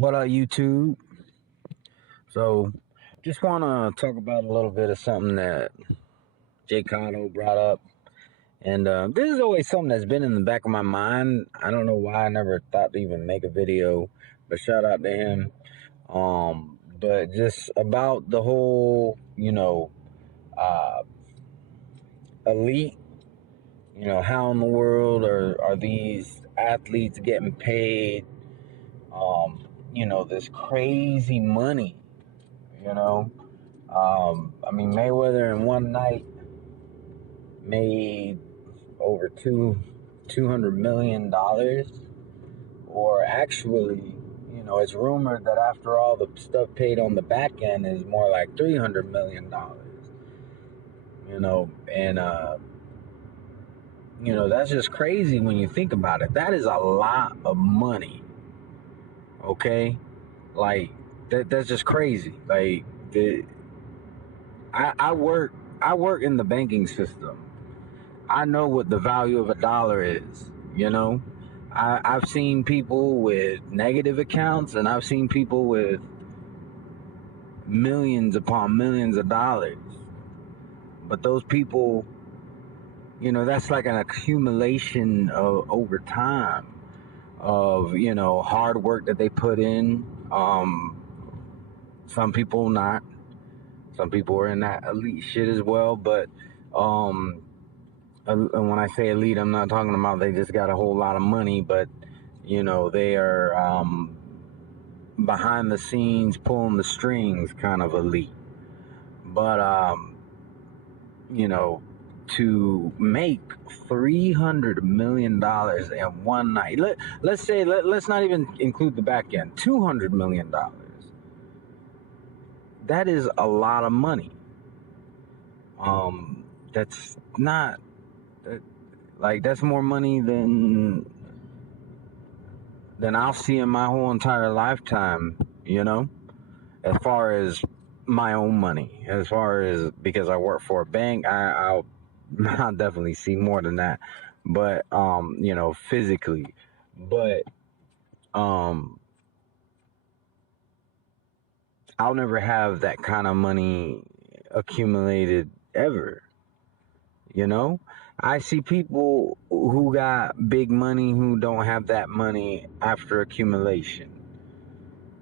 What up, YouTube? So, just want to talk about a little bit of something that J Cottos brought up. And this is always something that's been in the back of my mind. I don't know why I never thought to even make a video, but shout out to him. But just about the whole, uh, elite, how in the world are these athletes getting paid, this crazy money, you know? I mean, Mayweather in one night made over $200 million, or actually, it's rumored that after all the stuff paid on the back end is more like $300 million. And that's just crazy when you think about it. That is a lot of money. Okay, like that's just crazy. Like I work in the banking system. I know what the value of a dollar is, I've seen people with negative accounts, and I've seen people with millions upon millions of dollars. But those people, that's like an accumulation of over time of, hard work that they put in. Some people not. Some people are in that elite shit as well, but and when I say elite, I'm not talking about they just got a whole lot of money, but they are behind the scenes pulling the strings kind of elite. But to make $300 million in one night, let's not even include the back end, $200 million. That is a lot of money. That's not like that's more money than I'll see in my whole entire lifetime, as far as my own money. As far as, because I work for a bank, I'll definitely see more than that. But physically. But I'll never have that kind of money accumulated ever. I see people who got big money who don't have that money after accumulation.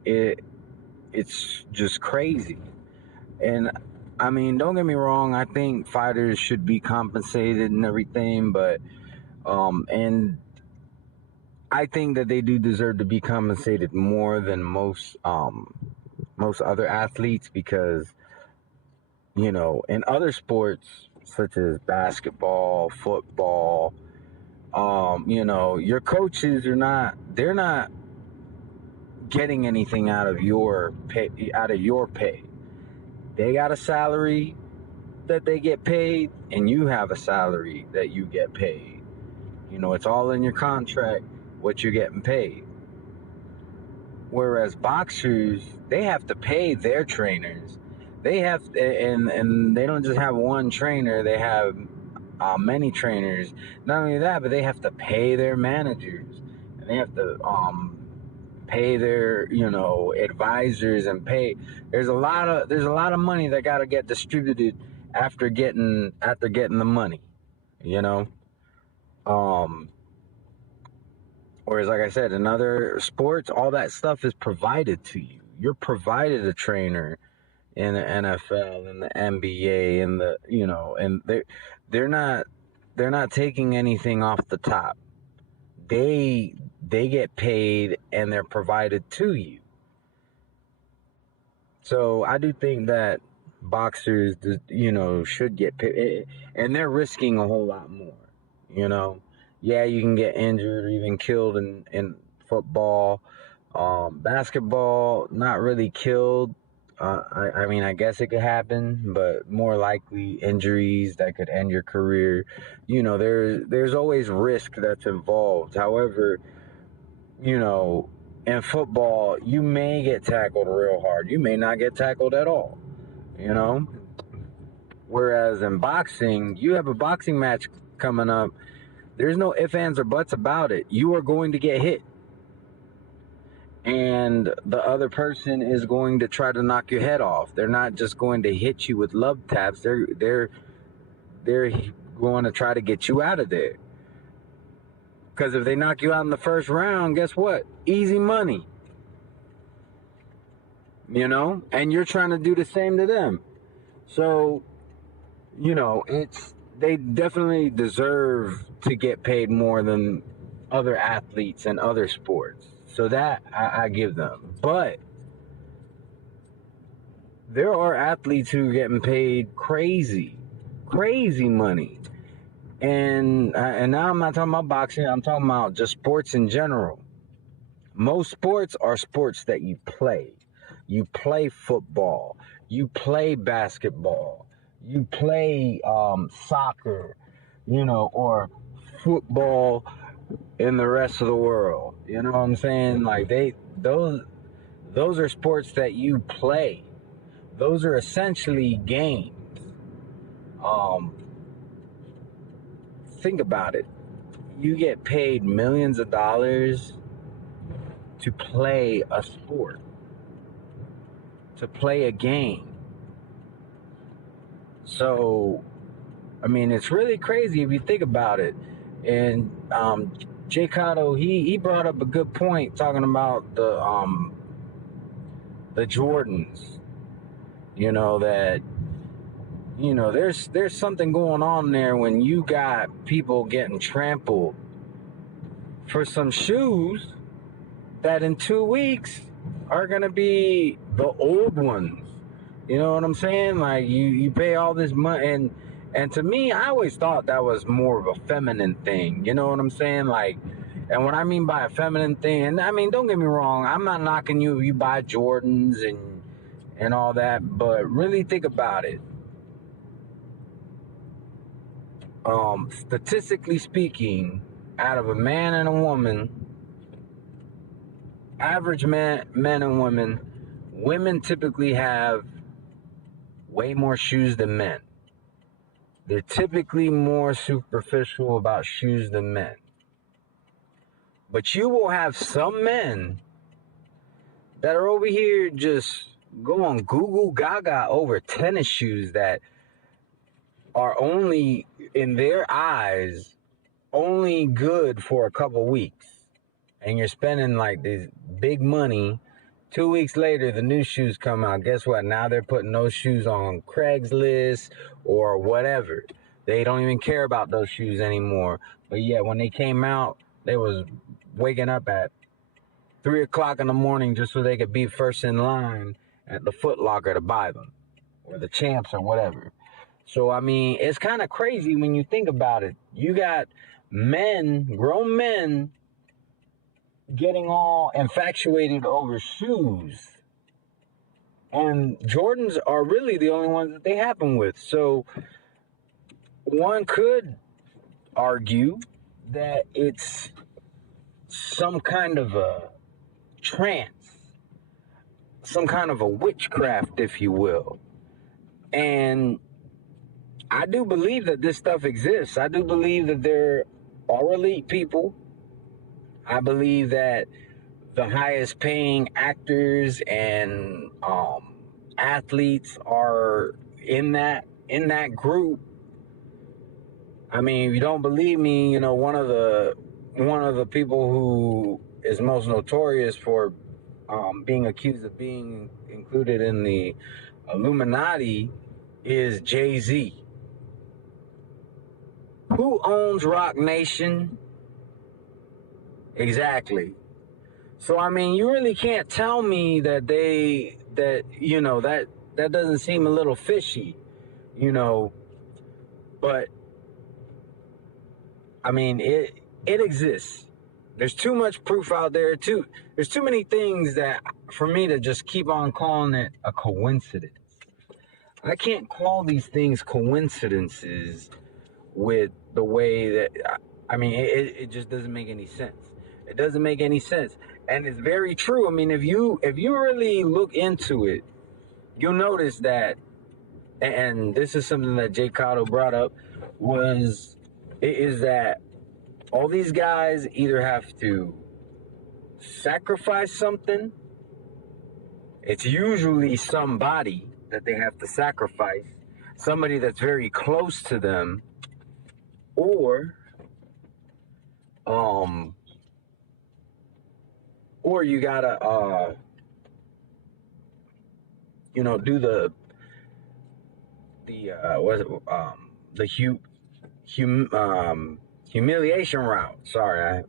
It's just crazy. And I mean, don't get me wrong, I think fighters should be compensated and everything, but and I think that they do deserve to be compensated more than most other athletes, because in other sports such as basketball, football, your coaches they're not getting anything out of your pay. They got a salary that they get paid, and you have a salary that you get paid. It's all in your contract what you're getting paid. Whereas boxers, they have to pay their trainers. They have, and they don't just have one trainer. They have many trainers. Not only that, but they have to pay their managers, and they have to pay their advisors, and pay. There's a lot of money that got to get distributed after getting the money. Whereas, like I said, in other sports, all that stuff is provided to you. You're provided a trainer in the NFL and the NBA, and and they're not taking anything off the top. They get paid, and they're provided to you. So I do think that boxers, should get paid, and they're risking a whole lot more. Yeah, you can get injured or even killed in football. Basketball, not really killed. I mean, I guess it could happen, but more likely injuries that could end your career. There's always risk that's involved. However, in football, you may get tackled real hard. You may not get tackled at all, Whereas in boxing, you have a boxing match coming up. There's no ifs, ands, or buts about it. You are going to get hit. and the other person is going to try to knock your head off. They're not just going to hit you with love taps. They're going to try to get you out of there. Because if they knock you out in the first round, guess what? Easy money. You know? And you're trying to do the same to them. So, you know, they definitely deserve to get paid more than other athletes and other sports. So that I give them. But there are athletes who are getting paid crazy money. And now I'm not talking about boxing. I'm talking about just sports in general. Most sports are sports that you play. You play football. You play basketball. You play soccer, you know, or football in the rest of the world. You know what I'm saying? Like those are sports that you play. Those are essentially games. Think about it. You get paid millions of dollars to play a sport, to play a game. So, I mean, it's really crazy if you think about it. And J Cottos, he brought up a good point talking about the Jordans. You know that. You know, there's something going on there when you got people getting trampled for some shoes that in 2 weeks are going to be the old ones. You know what I'm saying? Like, you pay all this money. And to me, I always thought that was more of a feminine thing. You know what I'm saying? Like, and what I mean by a feminine thing, and I mean, don't get me wrong, I'm not knocking you if you buy Jordans and all that, but really think about it. Statistically speaking, out of a man and a woman, average men and women typically have way more shoes than men. They're typically more superficial about shoes than men. But you will have some men that are over here just going Google Gaga over tennis shoes that are only, in their eyes, only good for a couple weeks. And you're spending like this big money. 2 weeks later, the new shoes come out. Guess what? Now they're putting those shoes on Craigslist or whatever. They don't even care about those shoes anymore. But yeah, when they came out, they was waking up at 3 o'clock in the morning just so they could be first in line at the Foot Locker to buy them, or the Champs or whatever. So, I mean, it's kind of crazy when you think about it. You got men, grown men, getting all infatuated over shoes. And Jordans are really the only ones that they happen with. So, one could argue that it's some kind of a trance, some kind of a witchcraft, if you will. And I do believe that this stuff exists. I do believe that there are elite people. I believe that the highest paying actors and athletes are in that group. I mean, if you don't believe me, you know, one of the people who is most notorious for being accused of being included in the Illuminati is Jay-Z. Who owns Rock Nation? Exactly. So, I mean, you really can't tell me that that doesn't seem a little fishy, you know. But, I mean, it exists. There's too much proof out there, too. There's too many things that, for me to just keep on calling it a coincidence. I can't call these things coincidences with the way that, I mean, it just doesn't make any sense. It doesn't make any sense. And it's very true. I mean, if you really look into it, you'll notice that, and this is something that J Cottos brought up, is that all these guys either have to sacrifice something, it's usually somebody that they have to sacrifice, somebody that's very close to them, or um or you gotta do the humiliation route. Sorry,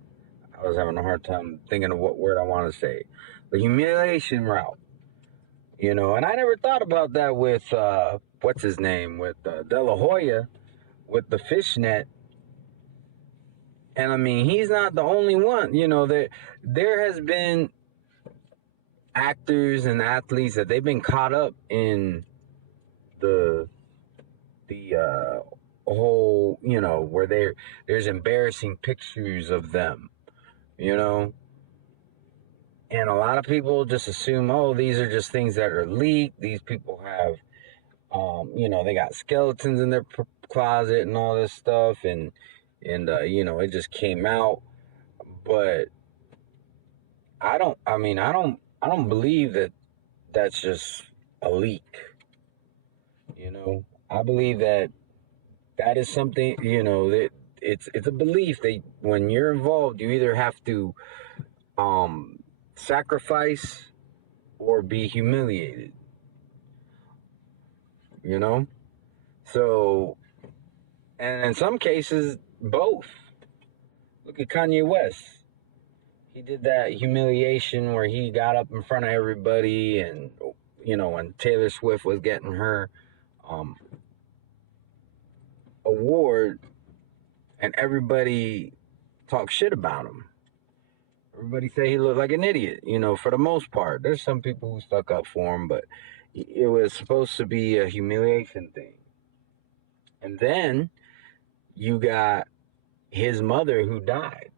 I was having a hard time thinking of what word I want to say. The humiliation route. And I never thought about that with what's his name, with De La Hoya, with the fishnet. And I mean, he's not the only one. There has been actors and athletes that they've been caught up in the whole, where there's embarrassing pictures of them, you know. And a lot of people just assume, oh, these are just things that are leaked. These people have, they got skeletons in their closet and all this stuff, and it just came out. But I don't believe that that's just a leak. I believe that is something, that it's a belief that when you're involved, you either have to sacrifice or be humiliated. So, and in some cases, both. Look at Kanye West. He did that humiliation where he got up in front of everybody, and when Taylor Swift was getting her award, and everybody talked shit about him. Everybody say he looked like an idiot, for the most part. There's some people who stuck up for him, but it was supposed to be a humiliation thing. And then you got his mother who died.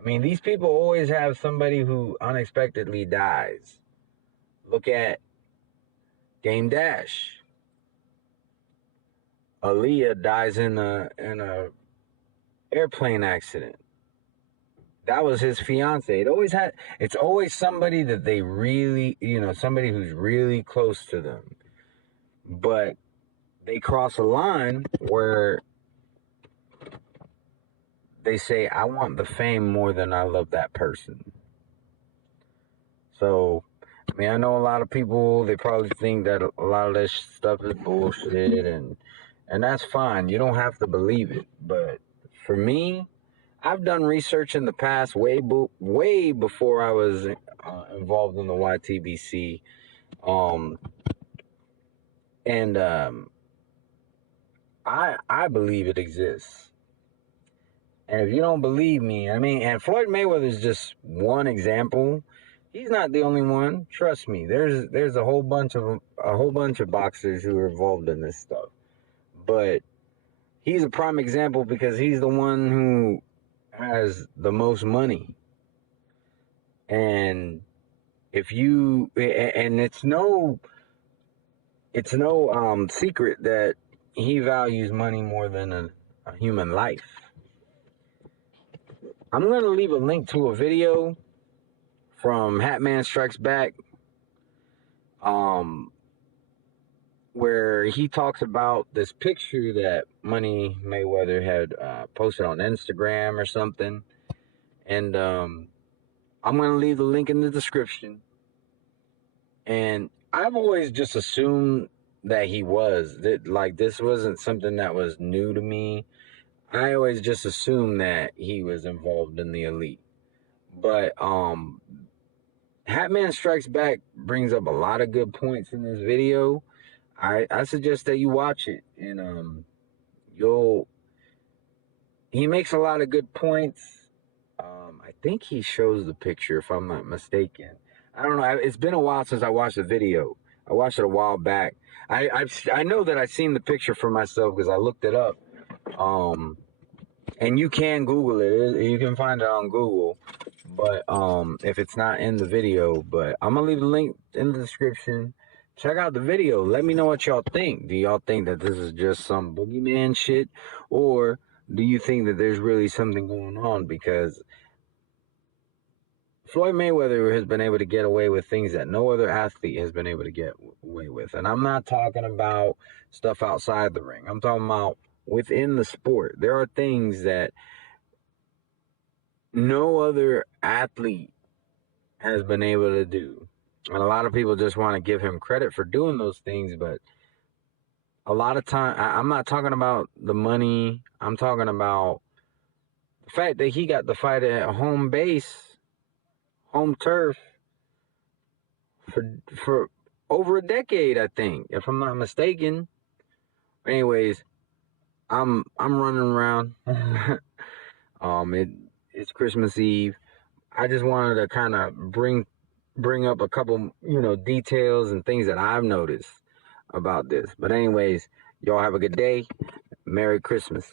I mean, these people always have somebody who unexpectedly dies. Look at Dame Dash. Aaliyah dies in a airplane accident. That was his fiance. It's always somebody that they really, somebody who's really close to them. But they cross a line where they say, I want the fame more than I love that person. So, I mean, I know a lot of people, they probably think that a lot of this stuff is bullshit, and that's fine. You don't have to believe it. But for me, I've done research in the past, way before I was involved in the YTBC, and I believe it exists. And if you don't believe me, I mean, and Floyd Mayweather is just one example. He's not the only one. Trust me. There's a whole bunch of boxers who are involved in this stuff, but he's a prime example because he's the one who has the most money. And it's no secret that he values money more than a human life. I'm going to leave a link to a video from Hatman Strikes Back, where he talks about this picture that Money Mayweather had posted on Instagram or something. And I'm going to leave the link in the description. And I've always just assumed that he was. This wasn't something that was new to me. I always just assumed that he was involved in the elite. But Hatman Strikes Back brings up a lot of good points in this video. I suggest that you watch it, and he makes a lot of good points. I think he shows the picture, if I'm not mistaken. I don't know. It's been a while since I watched the video. I watched it a while back. I know that I've seen the picture for myself because I looked it up. And you can Google it. You can find it on Google. But if it's not in the video, but I'm gonna leave the link in the description. Check out the video. Let me know what y'all think. Do y'all think that this is just some boogeyman shit, or do you think that there's really something going on? Because Floyd Mayweather has been able to get away with things that no other athlete has been able to get away with. And I'm not talking about stuff outside the ring. I'm talking about within the sport. There are things that no other athlete has been able to do. And a lot of people just want to give him credit for doing those things, but a lot of time, I'm not talking about the money. I'm talking about the fact that he got the fight at home base, home turf, for over a decade, I think, if I'm not mistaken. Anyways, I'm running around. It's Christmas Eve. I just wanted to kind of bring up a couple, details and things that I've noticed about this. But anyways, y'all have a good day. Merry Christmas.